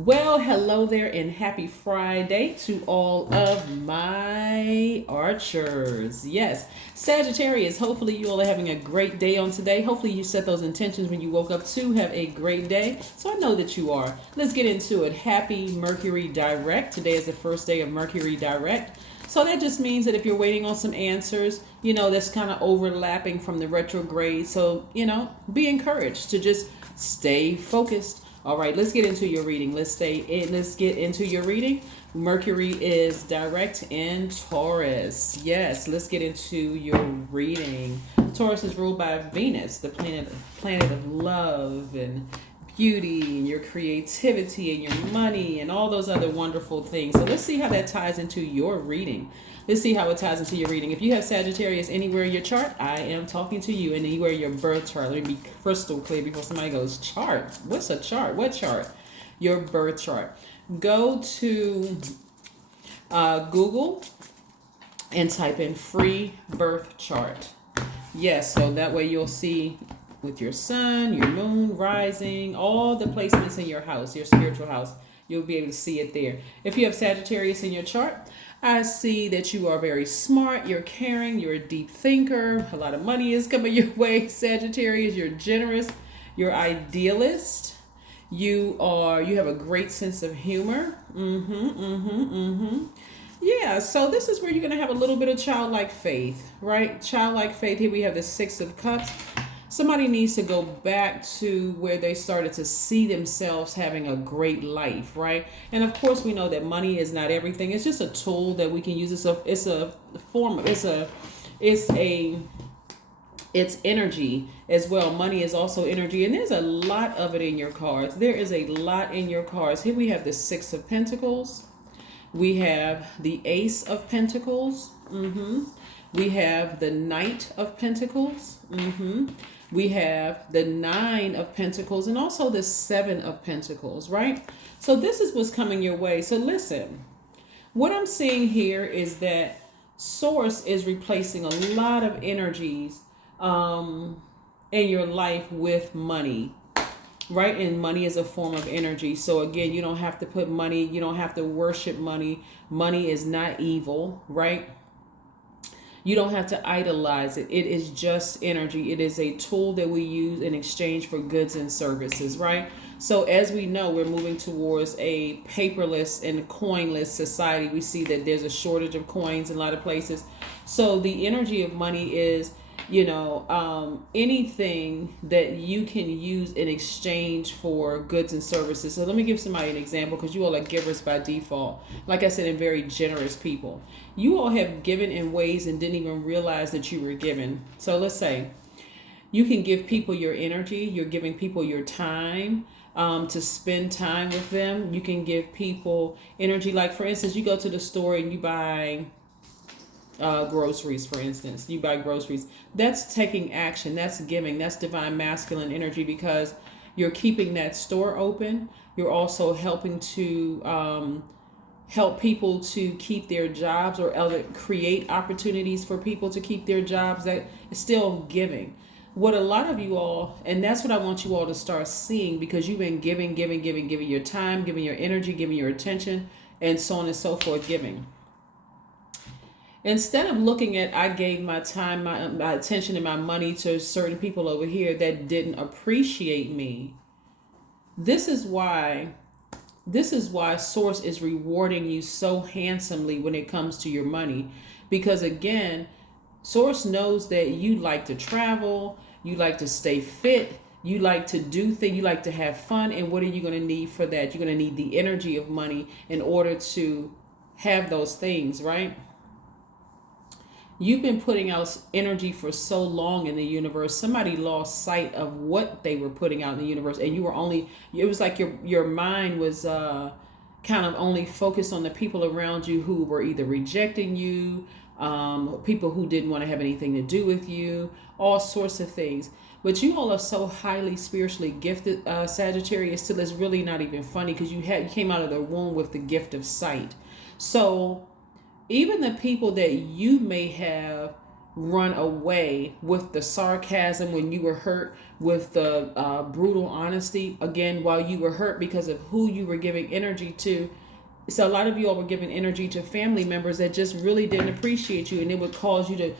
Well, hello there, and happy Friday to all of my archers. Yes, Sagittarius, hopefully you all are having a great day on today. Hopefully you set those intentions when you woke up to have a great day. So I know that you are. Let's get into it. Happy Mercury Direct. Today is the first day of Mercury Direct. So that just means that if you're waiting on some answers, that's kind of overlapping from the retrograde. So, be encouraged to just stay focused. All right, let's get into your reading. Let's get into your reading. Mercury is direct in Taurus. Yes, let's get into your reading. Taurus is ruled by Venus, the planet of love and beauty and your creativity and your money and all those other wonderful things. So let's see how that ties into your reading. Let's see how it ties into your reading. If you have Sagittarius anywhere in your chart, I am talking to you. And anywhere in your birth chart. Let me be crystal clear before somebody goes, chart? What's a chart? What chart? Your birth chart. Go to Google and type in free birth chart. Yes, so that way you'll see with your sun, your moon, rising, all the placements in your house, your spiritual house. You'll be able to see it there. If you have Sagittarius in your chart, I see that you are very smart, you're caring, you're a deep thinker, a lot of money is coming your way, Sagittarius, you're generous, you're idealist, you have a great sense of humor. Yeah, so this is where you're going to have a little bit of childlike faith, right? Childlike faith. Here we have the Six of Cups. Somebody needs to go back to where they started to see themselves having a great life, right? And of course, we know that money is not everything. It's just a tool that we can use. It's energy as well. Money is also energy, and there's a lot of it in your cards. There is a lot in your cards. Here we have the Six of Pentacles. We have the Ace of Pentacles. We have the Knight of Pentacles. We have the Nine of Pentacles and also the Seven of Pentacles, right? So this is what's coming your way. So listen, what I'm seeing here is that Source is replacing a lot of energies in your life with money, right? And money is a form of energy. So again, you don't have to put money, you don't have to worship money. Money is not evil, right? You don't have to idolize it. It is just energy. It is a tool that we use in exchange for goods and services, right? So as we know, we're moving towards a paperless and coinless society. We see that there's a shortage of coins in a lot of places. So the energy of money is, anything that you can use in exchange for goods and services. So let me give somebody an example, because you all are givers by default. Like I said, and very generous people. You all have given in ways and didn't even realize that you were given. So let's say you can give people your energy. You're giving people your time to spend time with them. You can give people energy. Like, for instance, you go to the store and you buy groceries. For instance, you buy groceries. That's taking action. That's giving. That's divine masculine energy, because you're keeping that store open. You're also helping to help people to keep their jobs, or create opportunities for people to keep their jobs. That is still giving. What a lot of you all, and that's what I want you all to start seeing, because you've been giving your time, giving your energy, giving your attention, and so on and so forth, giving. Instead of looking at, I gave my time, my attention, and my money to certain people over here that didn't appreciate me. This is why Source is rewarding you so handsomely when it comes to your money. Because again, Source knows that you like to travel, you like to stay fit, you like to do things, you like to have fun. And what are you going to need for that? You're going to need the energy of money in order to have those things, right? You've been putting out energy for so long in the universe. Somebody lost sight of what they were putting out in the universe, and it was like your mind was kind of only focused on the people around you who were either rejecting you, people who didn't want to have anything to do with you, all sorts of things. But you all are so highly spiritually gifted, Sagittarius, till it's really not even funny, because you came out of the womb with the gift of sight. So even the people that you may have run away with the sarcasm when you were hurt, with the brutal honesty, again, while you were hurt because of who you were giving energy to. So a lot of you all were giving energy to family members that just really didn't appreciate you, and it would cause you to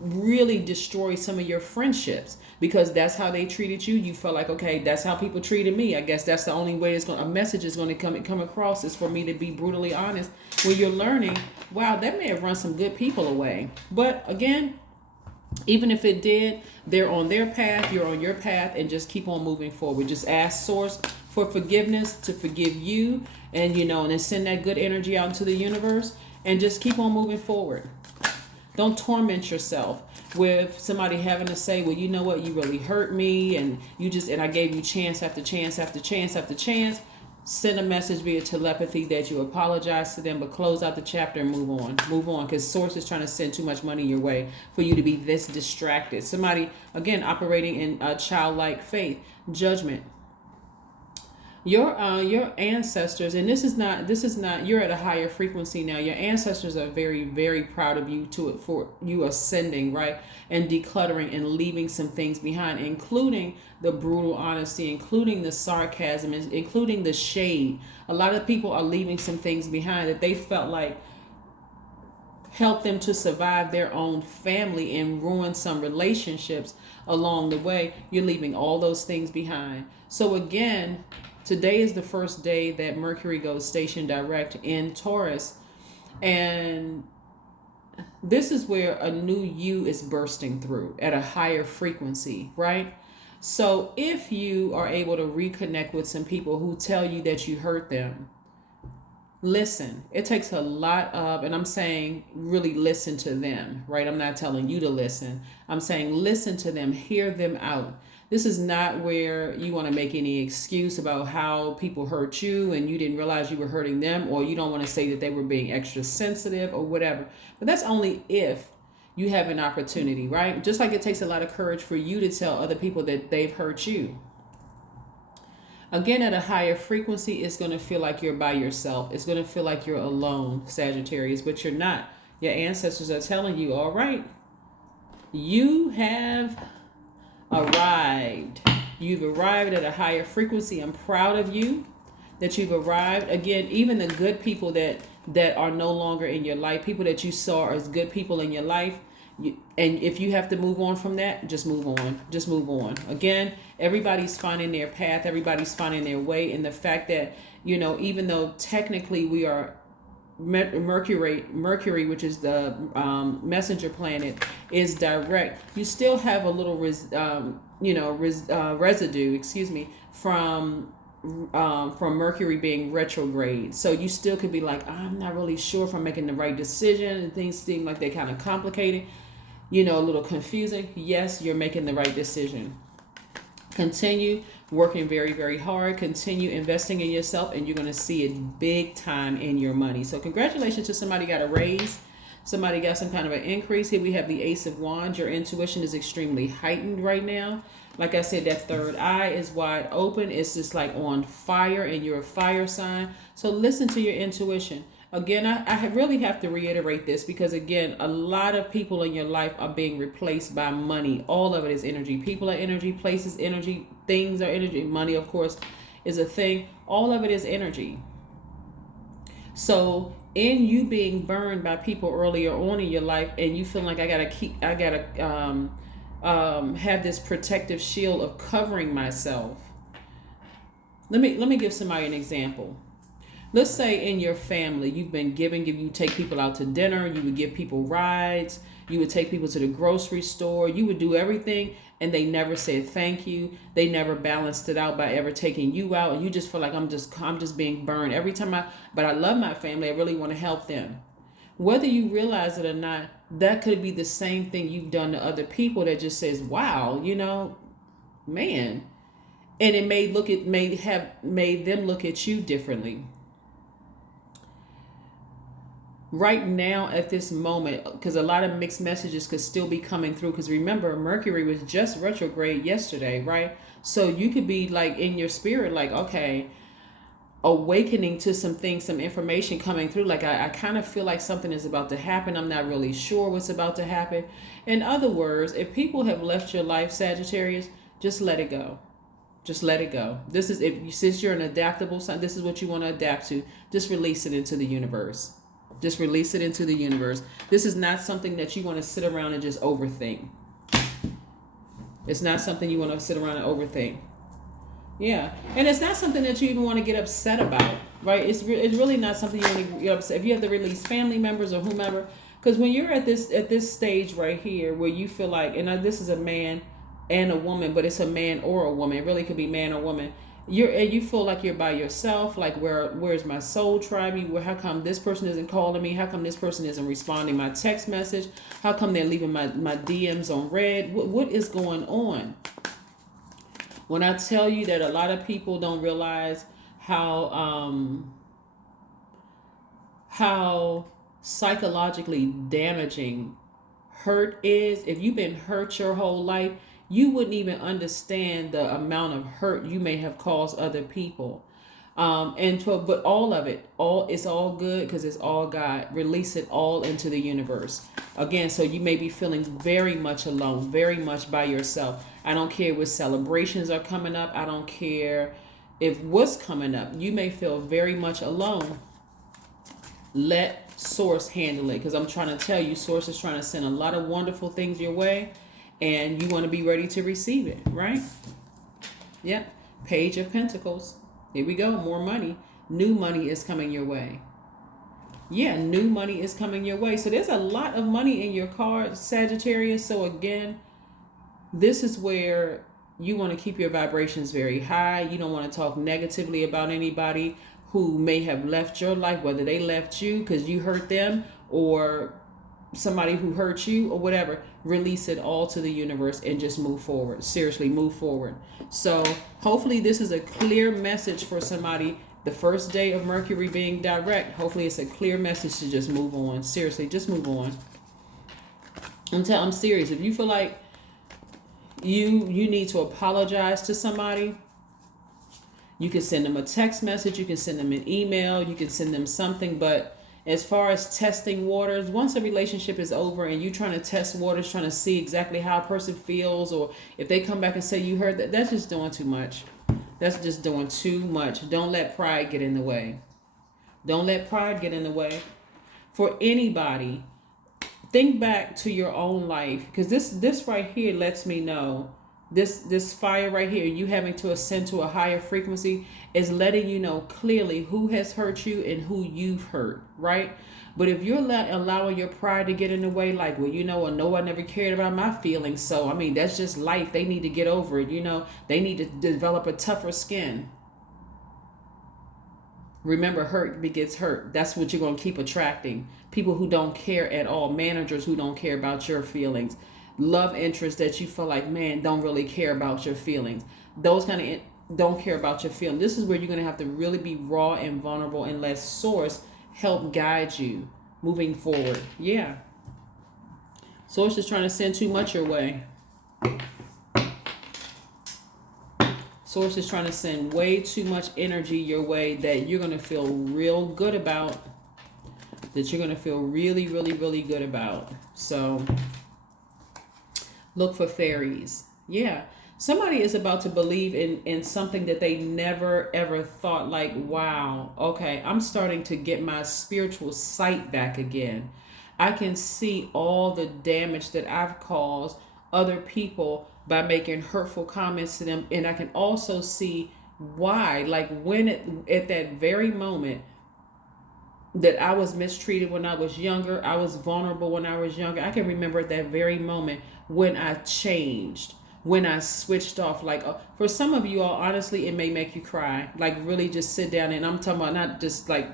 really destroy some of your friendships because that's how they treated you. You felt like, okay, that's how people treated me. I guess that's the only way a message is going to come across, is for me to be brutally honest. When you're learning, wow, that may have run some good people away. But again, even if it did, they're on their path, you're on your path, and just keep on moving forward. Just ask Source for forgiveness to forgive you, and and then send that good energy out into the universe, and just keep on moving forward. Don't torment yourself with somebody having to say, well, you know what, you really hurt me, and I gave you chance after chance after chance after chance. Send a message via telepathy that you apologize to them, but close out the chapter and move on, because Source is trying to send too much money your way for you to be this distracted. Somebody, again, operating in a childlike faith. Judgment. Your ancestors, and this is not you're at a higher frequency now. Your ancestors are very, very proud of you for you ascending, right, and decluttering and leaving some things behind, including the brutal honesty, including the sarcasm, including the shade. A lot of people are leaving some things behind that they felt like helped them to survive their own family and ruin some relationships along the way. You're leaving all those things behind. So again, today is the first day that Mercury goes station direct in Taurus. And this is where a new you is bursting through at a higher frequency, right? So if you are able to reconnect with some people who tell you that you hurt them, listen. It takes a lot of, and I'm saying really listen to them, right? I'm not telling you to listen. I'm saying listen to them, hear them out. This is not where you want to make any excuse about how people hurt you and you didn't realize you were hurting them, or you don't want to say that they were being extra sensitive or whatever. But that's only if you have an opportunity, right? Just like it takes a lot of courage for you to tell other people that they've hurt you. Again, at a higher frequency, it's going to feel like you're by yourself. It's going to feel like you're alone, Sagittarius, but you're not. Your ancestors are telling you, all right, you have arrived. You've arrived at a higher frequency. I'm proud of you that you've arrived. Again, even the good people that are no longer in your life, people that you saw as good people in your life, and if you have to move on from that, just move on. Just move on. Again, everybody's finding their path. Everybody's finding their way. And the fact that, even though technically we are Mercury, which is the messenger planet, is direct, you still have a little residue, from Mercury being retrograde. So you still could be like, I'm not really sure if I'm making the right decision, and things seem like they're kind of complicated, a little confusing. Yes, you're making the right decision. Continue working very, very hard. Continue investing in yourself, and you're going to see it big time in your money. So congratulations to somebody got a raise. Somebody got some kind of an increase. Here we have the Ace of Wands. Your intuition is extremely heightened right now. Like I said, that third eye is wide open. It's just like on fire, and you're a fire sign. So listen to your intuition. Again, I really have to reiterate this because, again, a lot of people in your life are being replaced by money. All of it is energy. People are energy. Places, energy. Things are energy. Money, of course, is a thing. All of it is energy. So in you being burned by people earlier on in your life, and you feel like I gotta have this protective shield of covering myself. Let me give somebody an example. Let's say in your family, you've been you take people out to dinner, you would give people rides, you would take people to the grocery store, you would do everything, and they never said thank you. They never balanced it out by ever taking you out, and you just feel like I'm just being burned every time but I love my family, I really want to help them. Whether you realize it or not, that could be the same thing you've done to other people that just says, wow, man. And it may have made them look at you differently. Right now at this moment, because a lot of mixed messages could still be coming through, because remember, Mercury was just retrograde yesterday, right? So you could be like in your spirit, like, okay, awakening to some things, some information coming through. Like I kind of feel like something is about to happen. I'm not really sure what's about to happen. In other words, if people have left your life, Sagittarius, just let it go. Just let it go. This is, since you're an adaptable sign, this is what you want to adapt to. Just release it into the universe. Just release it into the universe. This is not something that you want to sit around and just overthink. It's not something you want to sit around and overthink. Yeah, and it's not something that you even want to get upset about, right? It's really not something you want to get upset. If you have to release family members or whomever, because when you're at this stage right here where you feel like, and this is a man and a woman, but it's a man or a woman. It really could be man or woman. You feel like you're by yourself. Like where's my soul tribe? How come this person isn't calling me? How come this person isn't responding my text message? How come they're leaving my DMs on red? What is going on? When I tell you that a lot of people don't realize how psychologically damaging hurt is. If you've been hurt your whole life, you wouldn't even understand the amount of hurt you may have caused other people. But all of it, it's all good because it's all God. Release it all into the universe. Again, so you may be feeling very much alone, very much by yourself. I don't care what celebrations are coming up. I don't care if what's coming up. You may feel very much alone. Let Source handle it, because I'm trying to tell you, Source is trying to send a lot of wonderful things your way, and you want to be ready to receive it, right? Yep. Page of Pentacles. Here we go. More money. New money is coming your way. Yeah, new money is coming your way. So there's a lot of money in your card, Sagittarius. So again, this is where you want to keep your vibrations very high. You don't want to talk negatively about anybody who may have left your life, whether they left you because you hurt them or somebody who hurt you or whatever. Release it all to the universe and just move forward. Seriously, move forward. So hopefully this is a clear message for somebody. The first day of Mercury being direct, hopefully it's a clear message to just move on. Seriously, just move on. I'm serious. If you feel like you need to apologize to somebody, you can send them a text message, you can send them an email, you can send them something. But as far as testing waters, once a relationship is over and you trying to test waters, trying to see exactly how a person feels, or if they come back and say you heard that, that's just doing too much. That's just doing too much. Don't let pride get in the way. Don't let pride get in the way. For anybody, think back to your own life, because this right here lets me know, this fire right here, you having to ascend to a higher frequency, is letting you know clearly who has hurt you and who you've hurt, right? But if you're allowing your pride to get in the way, like, well, no one ever cared about my feelings, so I mean, that's just life. They need to get over it. They need to develop a tougher skin. Remember, hurt begets hurt. That's what you're going to keep attracting. People who don't care at all. Managers who don't care about your feelings. Love interests that you feel like, man, don't really care about your feelings. Those kind of don't care about your feelings. This is where you're going to have to really be raw and vulnerable and let Source help guide you moving forward. Yeah. Source is trying to send too much your way. Source is trying to send way too much energy your way that you're going to feel real good about. That you're going to feel really, really, really good about. So look for fairies. Yeah. Somebody is about to believe in something that they never, ever thought, like, wow, okay, I'm starting to get my spiritual sight back again. I can see all the damage that I've caused other people by making hurtful comments to them. And I can also see why, like at that very moment that I was mistreated when I was younger, I was vulnerable when I was younger. I can remember at that very moment when I changed, when I switched off. Like for some of you all, honestly, it may make you cry, like really just sit down. And I'm talking about not just like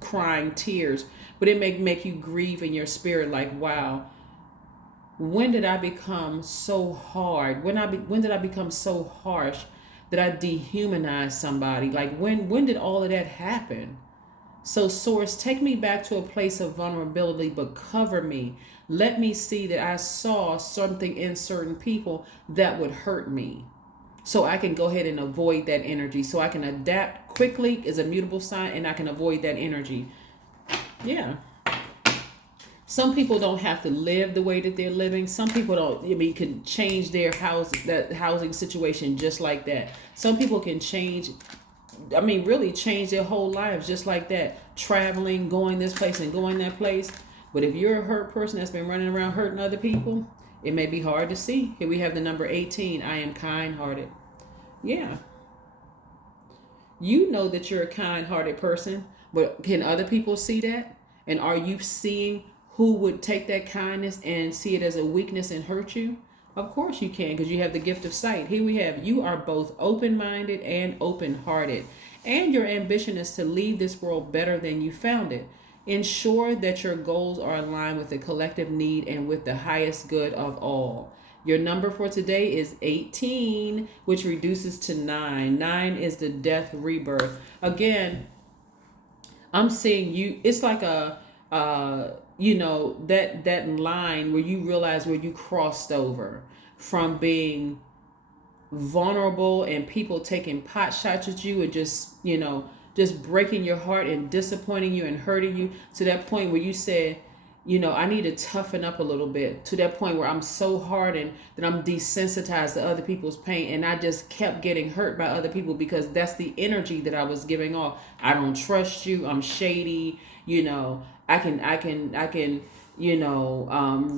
crying tears, but it may make you grieve in your spirit. Like, wow, when did I become so hard? When did I become so harsh that I dehumanized somebody? Like when did all of that happen? So Source, take me back to a place of vulnerability, but cover me. Let me see that I saw something in certain people that would hurt me. so I can go ahead and avoid that energy. So I can adapt quickly as a mutable sign, and I can avoid that energy. Yeah. Some people don't have to live the way that they're living. Some people don't. I mean, can change their housing situation just like that. Some people can change. I mean, really change their whole lives just like that. Traveling, going this place and going that place. But if you're a hurt person that's been running around hurting other people, it may be hard to see. Here we have the number 18. I am kind-hearted. Yeah. You know that you're a kind-hearted person, but can other people see that? And are you seeing who would take that kindness and see it as a weakness and hurt you? Of course you can, because you have the gift of sight. Here we have, you are both open-minded and open-hearted. And your ambition is to leave this world better than you found it. Ensure that your goals are aligned with the collective need and with the highest good of all. Your number for today is 18, which reduces to 9. 9 is the death rebirth. Again, I'm seeing you, it's like a that line where you realize where you crossed over from being vulnerable and people taking pot shots at you and just breaking your heart and disappointing you and hurting you, to that point where you said, I need to toughen up a little bit, to that point where I'm so hardened that I'm desensitized to other people's pain, and I just kept getting hurt by other people because that's the energy that I was giving off. I don't trust you. I'm shady. I can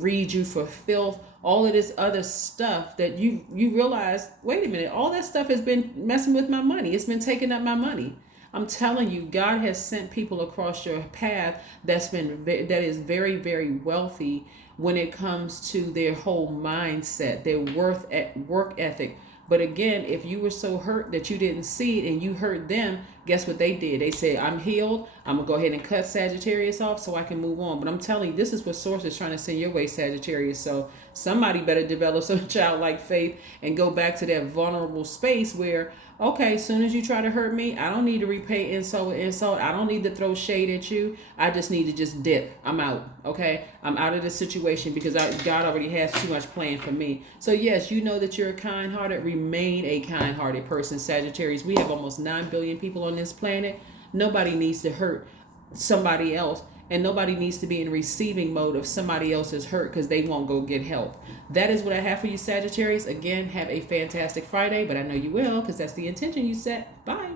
read you for filth. All of this other stuff that you realize, wait a minute, all that stuff has been messing with my money. It's been taking up my money. I'm telling you, God has sent people across your path that is very, very wealthy when it comes to their whole mindset, their work ethic. But again, if you were so hurt that you didn't see it and you hurt them, guess what they did? They said, I'm healed. I'm going to go ahead and cut Sagittarius off so I can move on. But I'm telling you, this is what Source is trying to send your way, Sagittarius. So somebody better develop some childlike faith and go back to that vulnerable space where, okay, as soon as you try to hurt me, I don't need to repay insult with insult. I don't need to throw shade at you. I just need to just dip. I'm out. Okay? I'm out of this situation because God already has too much planned for me. So yes, you know that you're a kind-hearted. Remain a kind-hearted person, Sagittarius. We have almost 9 billion people on this planet. Nobody needs to hurt somebody else. And nobody needs to be in receiving mode of somebody else's hurt because they won't go get help. That is what I have for you, Sagittarius. Again, have a fantastic Friday, but I know you will because that's the intention you set. Bye.